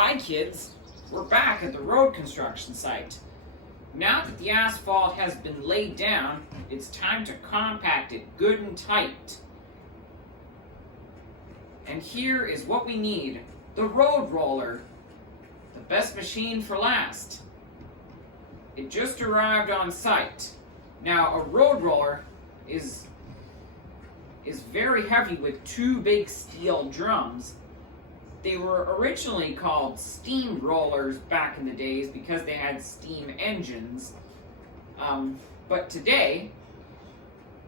Hi kids, we're back at the road construction site. Now that the asphalt has been laid down, it's time to compact it good and tight. And here is what we need: the road roller, the best machine for last. It just arrived on site. Now a road roller is very heavy with two big steel drums. They were originally called steam rollers back in the days because they had steam engines. But today,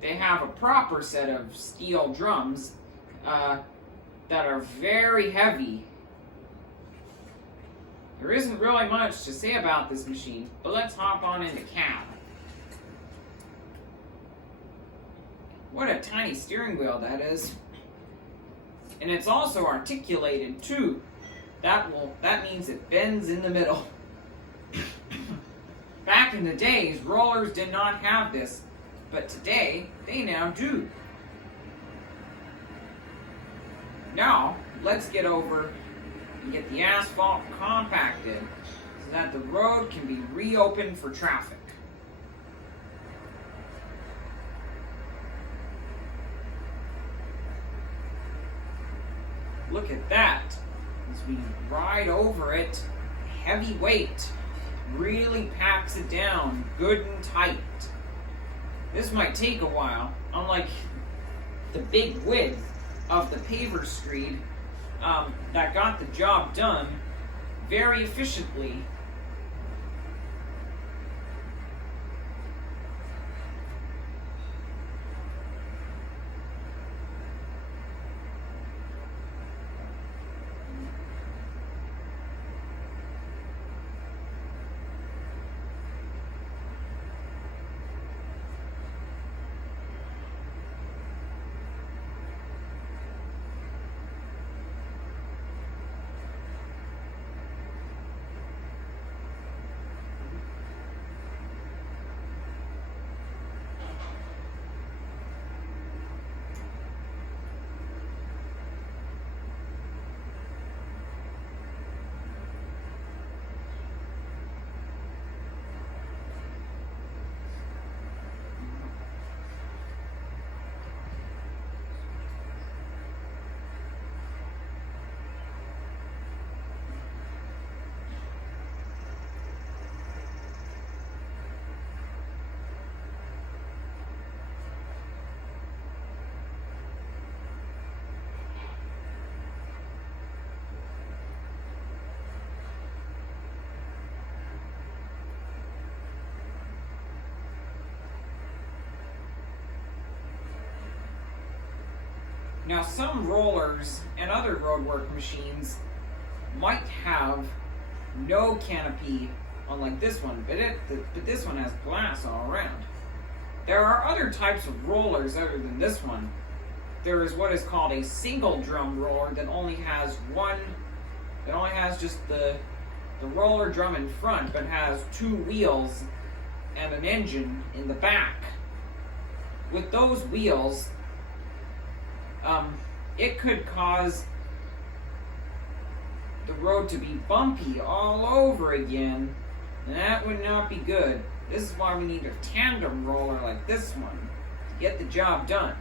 they have a proper set of steel drums that are very heavy. There isn't really much to say about this machine, but let's hop on in the cab. What a tiny steering wheel that is. And it's also articulated too. That means it bends in the middle. Back in the days, rollers did not have this, but today they now do. Now, let's get over and get the asphalt compacted so that the road can be reopened for traffic. Look at that. As we ride over it, heavy weight really packs it down good and tight. This might take a while, unlike the big width of the paver screed that got the job done very efficiently. Now, some rollers and other roadwork machines might have no canopy, unlike this one, but this one has glass all around. There are other types of rollers other than this one. There is what is called a single drum roller that only has just the roller drum in front, but has two wheels and an engine in the back. With those wheels, it could cause the road to be bumpy all over again, and that would not be good. This is why we need a tandem roller like this one to get the job done.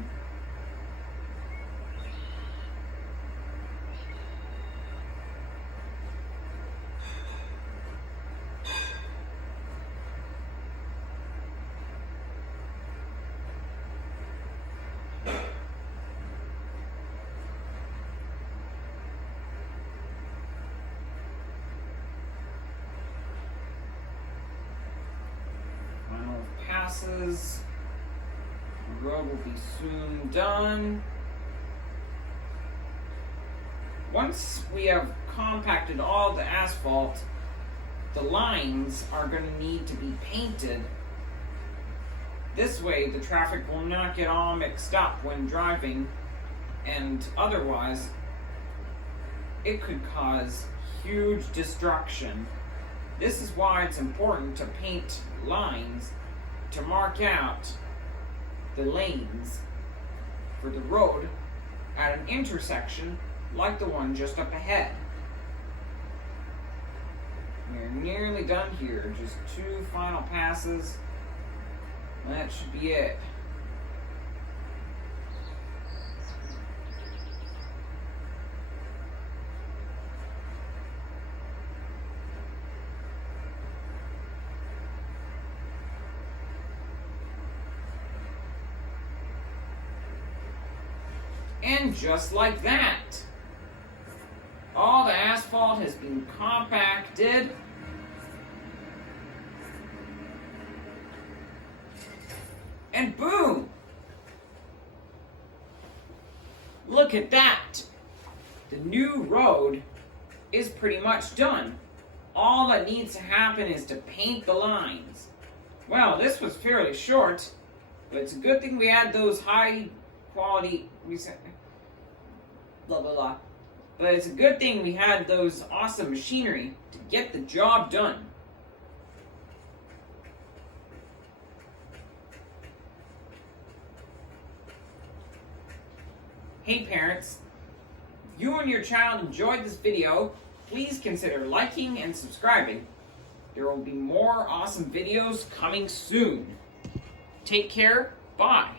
Passes. The road will be soon done. Once we have compacted all the asphalt, the lines are going to need to be painted. This way the traffic will not get all mixed up when driving, and otherwise it could cause huge destruction. This is why it's important to paint lines to mark out the lanes for the road at an intersection like the one just up ahead. We're nearly done here. Just 2 final passes. That should be it. And just like that, all the asphalt has been compacted. And boom! Look at that! The new road is pretty much done. All that needs to happen is to paint the lines. Well, this was fairly short, but it's a good thing we had those high quality, blah blah blah. But it's a good thing we had those awesome machinery to get the job done. Hey parents, if you and your child enjoyed this video, please consider liking and subscribing. There will be more awesome videos coming soon. Take care, bye.